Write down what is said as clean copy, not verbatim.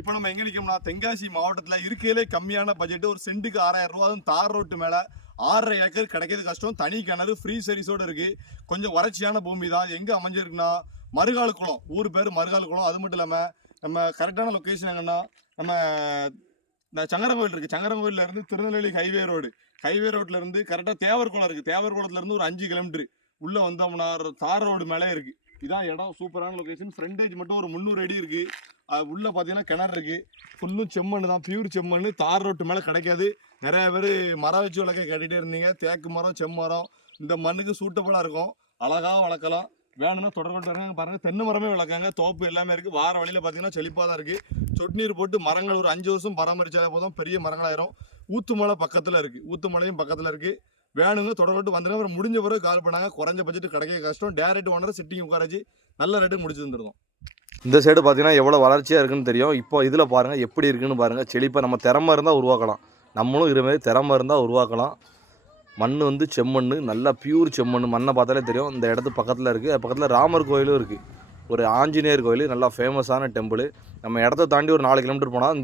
இப்போ நம்ம எங்கே நிற்கோம்னா தென்காசி மாவட்டத்தில் இருக்கையிலே கம்மியான பட்ஜெட் ஒரு சென்ட்டுக்கு 6000 ரூபா, அதுவும் தார் ரோட்டு மேலே 6.5 ஏக்கர் கிடைக்கிறது கஷ்டம். தனி கிணறு ஃப்ரீ சர்வீஸோடு இருக்குது. கொஞ்சம் வறட்சியான பூமி தான். எங்கே அமைஞ்சிருக்குன்னா மறுகால் குளம், ஊர் பேர் மறுகால் குளம். அது மட்டும் இல்லாமல் நம்ம கரெக்டான லொக்கேஷன் எங்கன்னா நம்ம இந்த சங்கரங்கோயில் இருக்குது. சங்கரங்கோயிலேருந்து திருநெல்வேலி ஹைவே ரோட்லேருந்து கரெக்டாக தேவர் குளம் இருக்குது. தேவர் குளத்துலேருந்து ஒரு 5 கிலோமீட்டர் உள்ளே வந்தோம்னா தார் ரோடு மேலே இருக்குது. இதான் இடம், சூப்பரான லொக்கேஷன். ஃப்ரண்டேஜ் மட்டும் ஒரு 300 அடி இருக்குது. அது உள்ளே பார்த்தீங்கன்னா கிணறு இருக்குது. ஃபுல்லும் செம்மண் தான், பியூர் செம்மண். தார் ரோட்டு மேலே கிடைக்காது. நிறைய பேர் மரம் வச்சு வளர்க்க கேட்டுகிட்டே இருந்தீங்க. தேக்கு மரம், செம்மரம் இந்த மண்ணுக்கு சூட்டபுளாக இருக்கும். அழகாக வளர்க்கலாம். வேணும்னா தொடர்பு வரங்க பாருங்கள். தென்னை மரமே வளர்க்காங்க. தோப்பு எல்லாமே இருக்குது. வார வழியில் பார்த்தீங்கன்னா செழிப்பாக தான் இருக்குது. சொட்டு நீர் போட்டு மரங்கள் ஒரு 5 வருஷம் பராமரித்தாலே போதும், பெரிய மரங்களாயிரும். ஊத்துமலை பக்கத்தில் இருக்குது. ஊத்துமலையும் பக்கத்தில் இருக்குது. வேணுங்க தொடர்பு வந்துடுங்க. அப்புறம் முடிஞ்ச பிறகு கால் பண்ணாங்க. குறைஞ்ச பட்ஜெட் கிடைக்க கஷ்டம். டேரக்ட் ஓனர் சிட்டிங் உட்காரச்சு நல்ல ரேட்டு முடிச்சு தந்துருந்தோம். இந்த சைடு பார்த்தீங்கன்னா எவ்வளோ வளர்ச்சியாக இருக்குன்னு தெரியும். இப்போ இதில் பாருங்கள் எப்படி இருக்குன்னு பாருங்கள். செழிப்பாக நம்ம திறமை இருந்தால் உருவாக்கலாம். நம்மளும் இதுமாதிரி திறமை இருந்தால் உருவாக்கலாம். மண் வந்து செம்மண், நல்லா பியூர் செம்மண். மண்ணை பார்த்தாலே தெரியும். இந்த இடத்து பக்கத்தில் இருக்குது. அது பக்கத்தில் ராமர் கோயிலும் இருக்குது. ஒரு ஆஞ்சநேயர் கோயில், நல்லா ஃபேமஸான டெம்பிள். நம்ம இடத்த தாண்டி ஒரு 4 கிலோமீட்டர் போனால்